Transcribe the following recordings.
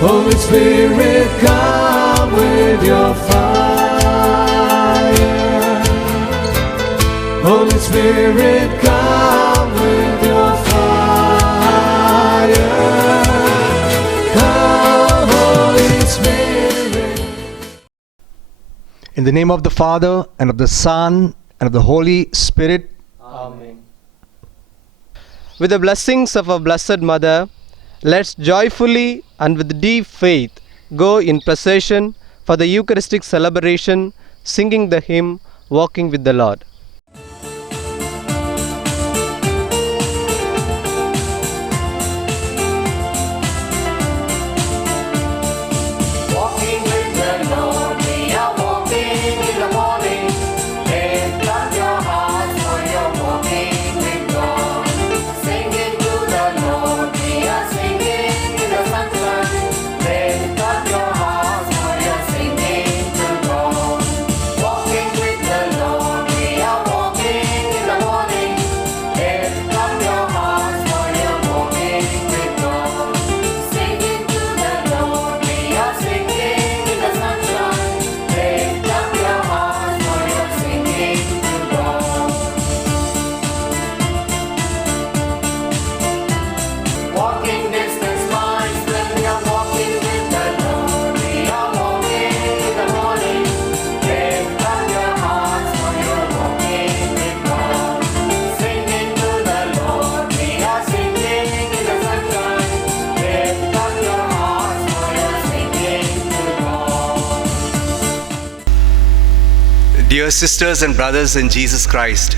Holy Spirit, come with your fire. Holy Spirit, come with your fire. Come, Holy Spirit. In the name of the Father, and of the Son, and of the Holy Spirit. Amen. With the blessings of our Blessed Mother, let's joyfully and with deep faith go in procession for the Eucharistic celebration, singing the hymn, Walking with the Lord. Walking with the Lord, we are walking in the morning. Lift up your hearts, for you're walking with God. Singing to the Lord, we are singing in the sunshine. Lift up your hearts, for you're singing to God. Walking with the Lord, we are walking in the morning. Lift up your hearts, for you're walking with God. Singing to the Lord, we are singing in the sunshine. Lift up your hearts, for you're singing to God. Walking distance miles when we are walking with the Lord. We are walking in the morning. Lift up your hearts, for you're walking with God. Singing to the Lord, we are singing in the sunshine. Lift up your hearts, for you're singing to God. Dear sisters and brothers in Jesus Christ,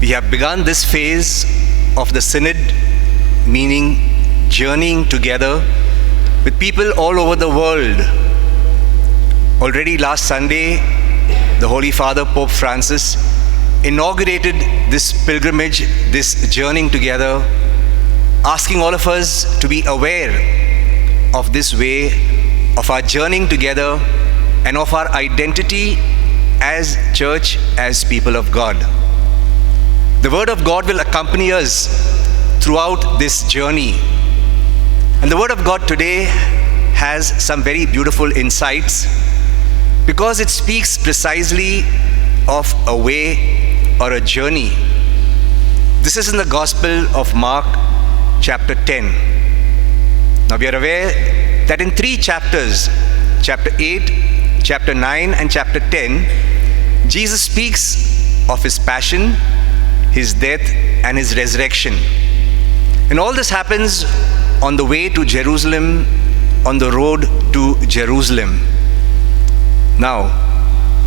we have begun this phase of the Synod, meaning journeying together with people all over the world. Already last Sunday, the Holy Father Pope Francis inaugurated this pilgrimage, this journeying together, asking all of us to be aware of this way of our journeying together and of our identity as church, as people of God. The Word of God will accompany us throughout this journey. And the Word of God today has some very beautiful insights because it speaks precisely of a way or a journey. This is in the Gospel of Mark, chapter 10. Now we are aware that in 3 chapters, chapter 8, chapter 9, and chapter 10, Jesus speaks of his passion, his death, and his resurrection. And all this happens on the way to Jerusalem, on the road to Jerusalem. Now,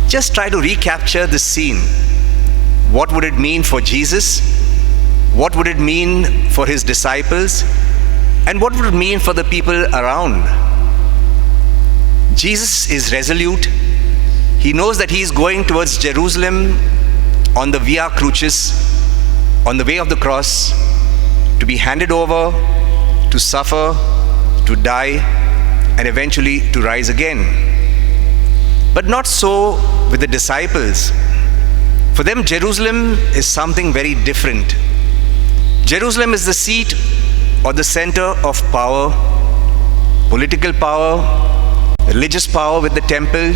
just try to recapture this scene. What would it mean for Jesus? What would it mean for his disciples? And what would it mean for the people around? Jesus is resolute. He knows that he is going towards Jerusalem on the Via Crucis, on the way of the cross, to be handed over, to suffer, to die, and eventually to rise again. But not so with the disciples. For them, Jerusalem is something very different. Jerusalem is the seat or the center of power, political power, religious power with the temple,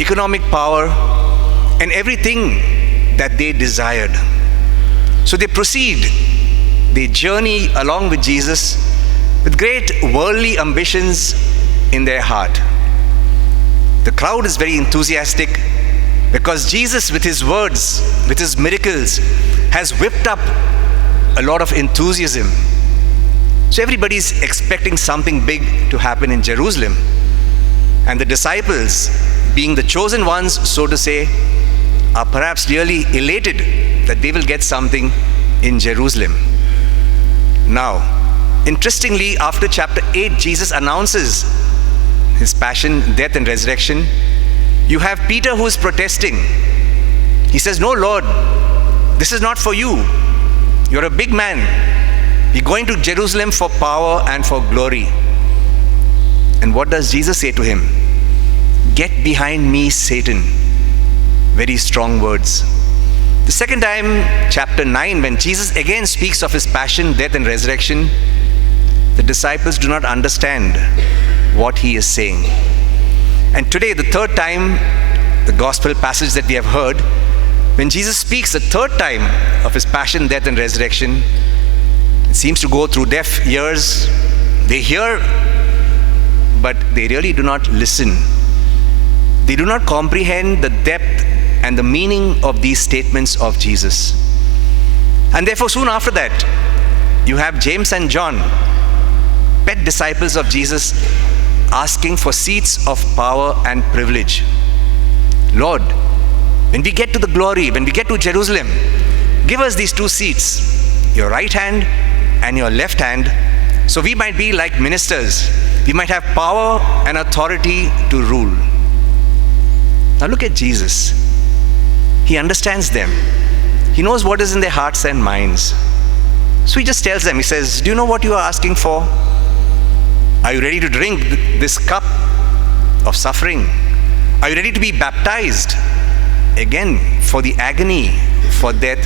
economic power, and everything that they desired. So they proceed, they journey along with Jesus with great worldly ambitions in their heart. The crowd is very enthusiastic because Jesus, with his words, with his miracles, has whipped up a lot of enthusiasm. So everybody's expecting something big to happen in Jerusalem. And the disciples, being the chosen ones, so to say, are perhaps really elated that they will get something in Jerusalem. Now, interestingly, after chapter 8, Jesus announces his passion, death, and resurrection. You have Peter who is protesting. He says, "No, Lord, this is not for you. You're a big man. You're going to Jerusalem for power and for glory." And what does Jesus say to him? "Get behind me, Satan." Very strong words. The second time, chapter 9, when Jesus again speaks of his passion, death, and resurrection, the disciples do not understand what he is saying. And today, the third time, the gospel passage that we have heard, when Jesus speaks the third time of his passion, death, and resurrection, it seems to go through deaf ears. They hear, but they really do not listen. They do not comprehend the depth and the meaning of these statements of Jesus. And therefore, soon after that, you have James and John, pet disciples of Jesus, asking for seats of power and privilege. Lord, when we get to the glory, when we get to Jerusalem, give us these two seats, your right hand and your left hand, so we might be like ministers. We might have power and authority to rule. Now look at Jesus. He understands them. He knows what is in their hearts and minds. So he just tells them, he says, do you know what you are asking for? Are you ready to drink this cup of suffering? Are you ready to be baptized again for the agony, for death?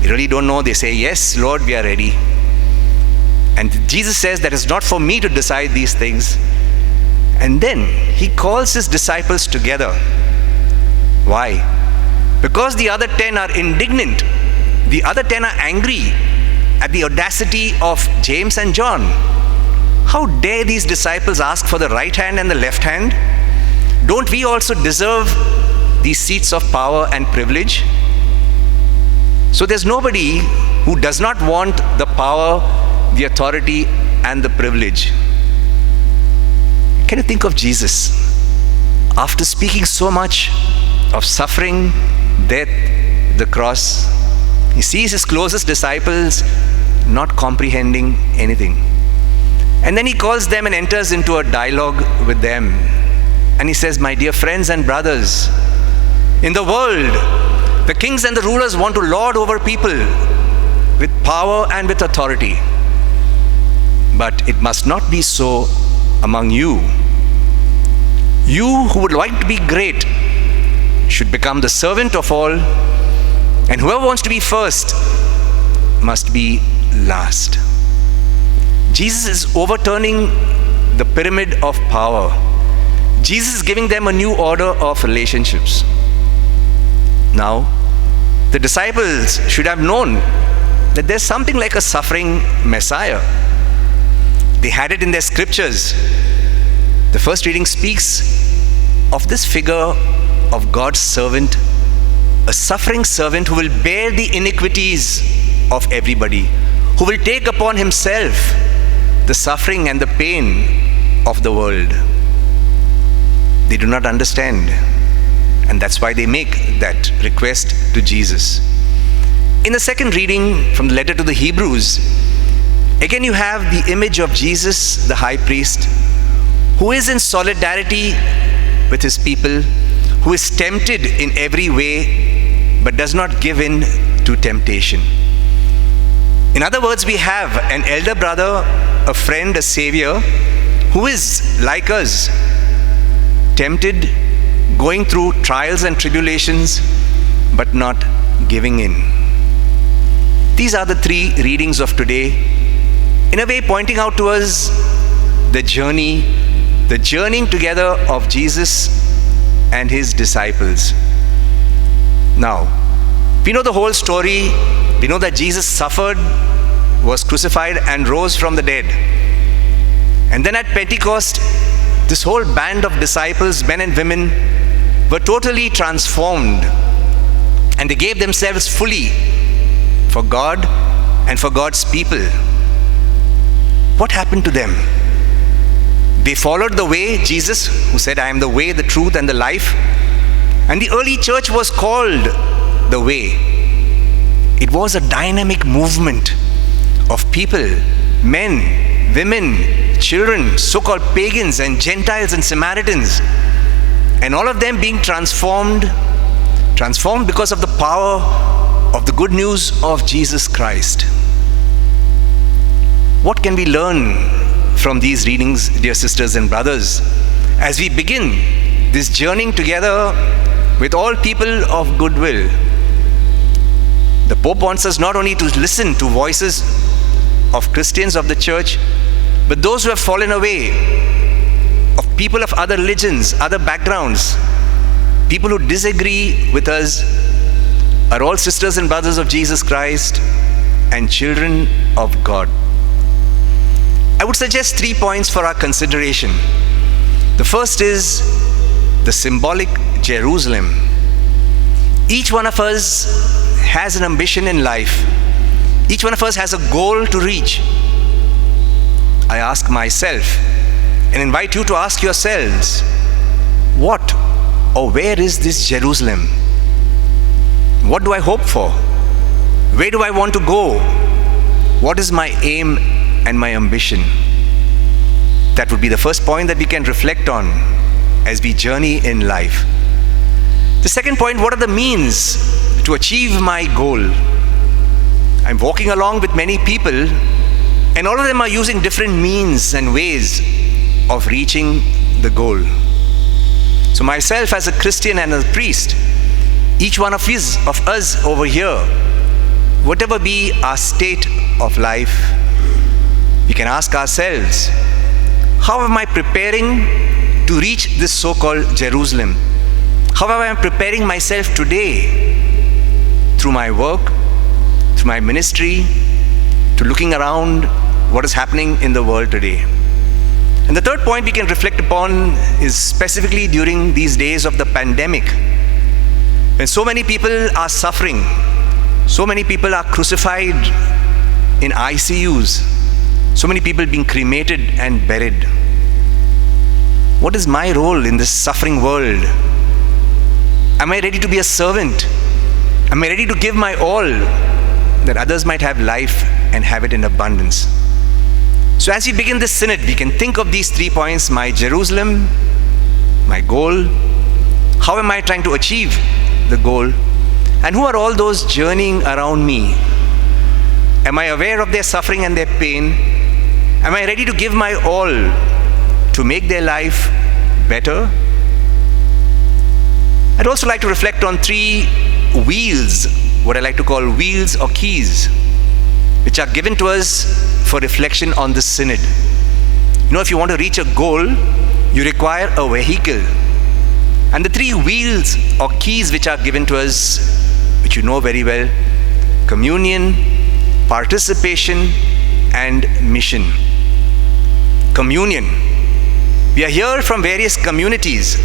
They really don't know. They say, yes, Lord, we are ready. And Jesus says that it's not for me to decide these things. And then he calls his disciples together. Why? Because the other 10 are indignant. The other 10 are angry at the audacity of James and John. How dare these disciples ask for the right hand and the left hand? Don't we also deserve these seats of power and privilege? So there's nobody who does not want the power, the authority, and the privilege. Can you think of Jesus? After speaking so much of suffering, death, the cross, he sees his closest disciples not comprehending anything. And then he calls them and enters into a dialogue with them. And he says, my dear friends and brothers, in the world, the kings and the rulers want to lord over people with power and with authority. But it must not be so among you. You who would like to be great should become the servant of all, and whoever wants to be first must be last. Jesus is overturning the pyramid of power. Jesus is giving them a new order of relationships. Now, the disciples should have known that there's something like a suffering Messiah. They had it in their scriptures. The first reading speaks of this figure of God's servant, a suffering servant who will bear the iniquities of everybody, who will take upon himself the suffering and the pain of the world. They do not understand, and that's why they make that request to Jesus. In the second reading from the letter to the Hebrews, again you have the image of Jesus, the high priest, who is in solidarity with his people, who is tempted in every way, but does not give in to temptation. In other words, we have an elder brother, a friend, a savior, who is like us, tempted, going through trials and tribulations, but not giving in. These are the three readings of today, in a way pointing out to us the journeying together of Jesus and his disciples. Now, we know the whole story. We know that Jesus suffered, was crucified, and rose from the dead. And then at Pentecost, this whole band of disciples, men and women, were totally transformed, and they gave themselves fully for God and for God's people. What happened to them? They followed the way, Jesus, who said, I am the way, the truth, and the life. And the early church was called the way. It was a dynamic movement of people, men, women, children, so-called pagans and Gentiles and Samaritans, and all of them being transformed because of the power of the good news of Jesus Christ. What can we learn from these readings, dear sisters and brothers, as we begin this journeying together with all people of goodwill? The Pope wants us not only to listen to voices of Christians of the church, but those who have fallen away, of people of other religions, other backgrounds, people who disagree with us, are all sisters and brothers of Jesus Christ and children of God. I would suggest 3 points for our consideration. The first is the symbolic Jerusalem. Each one of us has an ambition in life. Each one of us has a goal to reach. I ask myself and invite you to ask yourselves, what or where is this Jerusalem? What do I hope for? Where do I want to go? What is my aim and my ambition? That would be the first point that we can reflect on as we journey in life. The second point, what are the means to achieve my goal? I'm walking along with many people, and all of them are using different means and ways of reaching the goal. So myself as a Christian and as a priest, each one of us over here, whatever be our state of life, we can ask ourselves, how am I preparing to reach this so-called Jerusalem? How am I preparing myself today through my work, through my ministry, to looking around what is happening in the world today? And the third point we can reflect upon is specifically during these days of the pandemic, when so many people are suffering, so many people are crucified in ICUs, so many people being cremated and buried. What is my role in this suffering world? Am I ready to be a servant? Am I ready to give my all that others might have life and have it in abundance? So as we begin this synod, we can think of these 3 points: my Jerusalem, my goal, how am I trying to achieve the goal, and who are all those journeying around me? Am I aware of their suffering and their pain? Am I ready to give my all to make their life better? I'd also like to reflect on 3 wheels, what I like to call wheels or keys, which are given to us for reflection on this synod. You know, if you want to reach a goal, you require a vehicle. And the 3 wheels or keys which are given to us, which you know very well: communion, participation, and mission. Communion. We are here from various communities.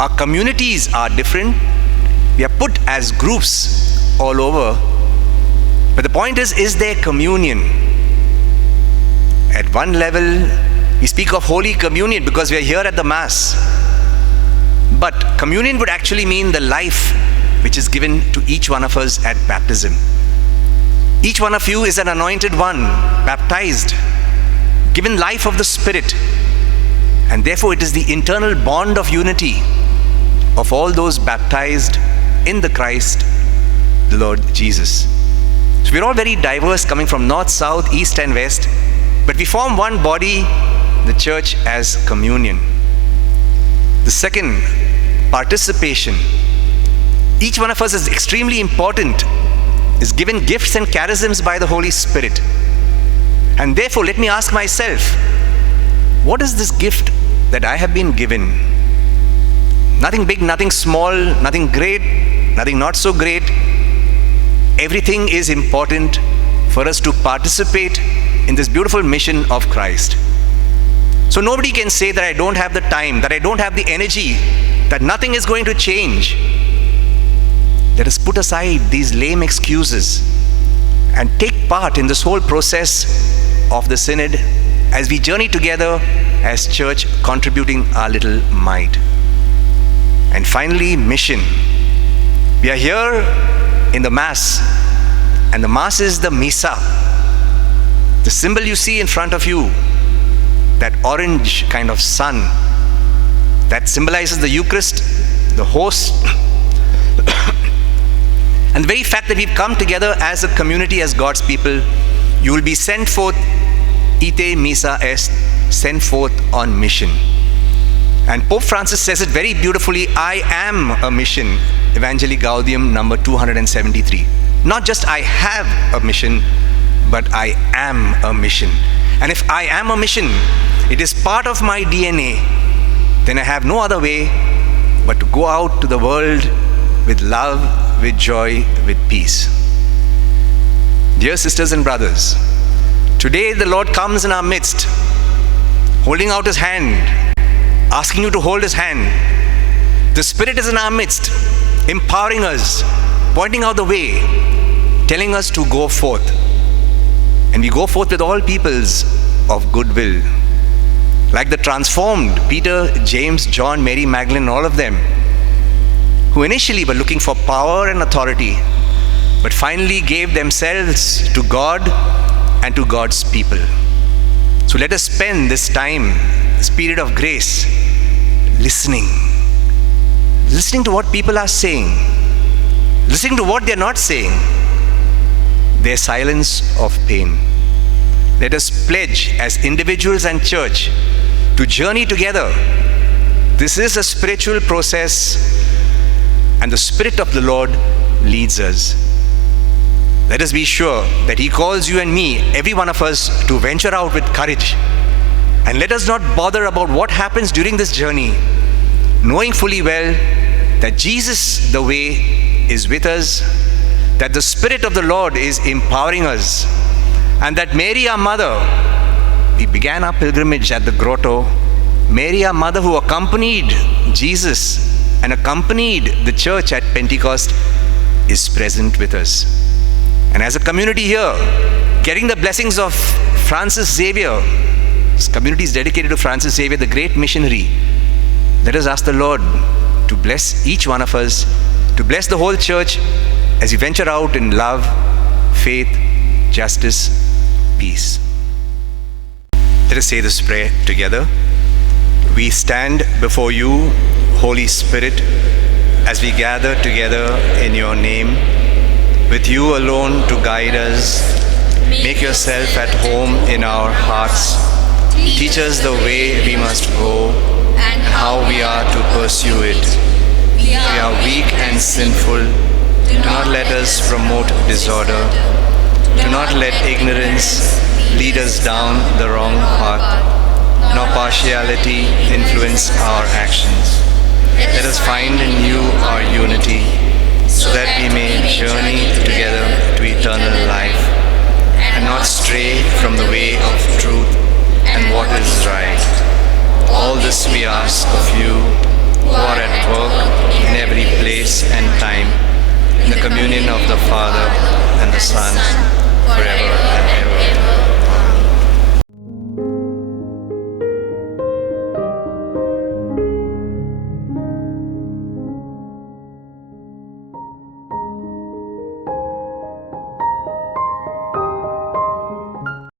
Our communities are different. We are put as groups all over. But the point is there communion? At one level, we speak of Holy Communion because we are here at the Mass. But communion would actually mean the life which is given to each one of us at baptism. Each one of you is an anointed one, baptized, given life of the Spirit. And therefore it is the internal bond of unity of all those baptized in the Christ, the Lord Jesus. So we're all very diverse, coming from north, south, east and west, but we form one body, the church, as communion. The second, participation. Each one of us is extremely important, is given gifts and charisms by the Holy Spirit. And therefore, let me ask myself, what is this gift that I have been given? Nothing big, nothing small, nothing great, nothing not so great. Everything is important for us to participate in this beautiful mission of Christ. So nobody can say that I don't have the time, that I don't have the energy, that nothing is going to change. Let us put aside these lame excuses and take part in this whole process of the synod as we journey together as church, contributing our little might. And finally, mission. We are here in the Mass, and the Mass is the Misa. The symbol you see in front of you, that orange kind of sun, that symbolizes the Eucharist, the host. And the very fact that we've come together as a community, as God's people, you will be sent forth, ite missa est, sent forth on mission. And Pope Francis says it very beautifully, I am a mission, Evangelii Gaudium number 273. Not just I have a mission, but I am a mission. And if I am a mission, it is part of my DNA, then I have no other way but to go out to the world with love, with joy, with peace. Dear sisters and brothers, today the Lord comes in our midst, holding out His hand, asking you to hold His hand. The Spirit is in our midst, empowering us, pointing out the way, telling us to go forth. And we go forth with all peoples of goodwill. Like the transformed Peter, James, John, Mary Magdalene, all of them, who initially were looking for power and authority, but finally gave themselves to God and to God's people. So let us spend this time, this period of grace, listening to what people are saying, listening to what they're not saying, their silence of pain. Let us pledge as individuals and church to journey together. This is a spiritual process, and the Spirit of the Lord leads us. Let us be sure that He calls you and me, every one of us, to venture out with courage. And let us not bother about what happens during this journey, knowing fully well that Jesus, the way, is with us, that the Spirit of the Lord is empowering us, and that Mary, our mother, we began our pilgrimage at the grotto. Mary, our mother, who accompanied Jesus and accompanied the church at Pentecost, is present with us. And as a community here, getting the blessings of Francis Xavier, this community is dedicated to Francis Xavier, the great missionary. Let us ask the Lord to bless each one of us, to bless the whole church as we venture out in love, faith, justice, peace. Let us say this prayer together. We stand before you, Holy Spirit, as we gather together in your name, with you alone to guide us. Make yourself at home in our hearts. Teach us the way we must go and how we are to pursue it. We are weak and sinful. Do not let us promote disorder. Do not let ignorance lead us down the wrong path, nor partiality influence our actions. Let us find in you our unity, so that we may journey together to eternal life, and not stray from the way of truth and what is right. All this we ask of you, who are at work in every place and time, in the communion of the Father and the Son, forever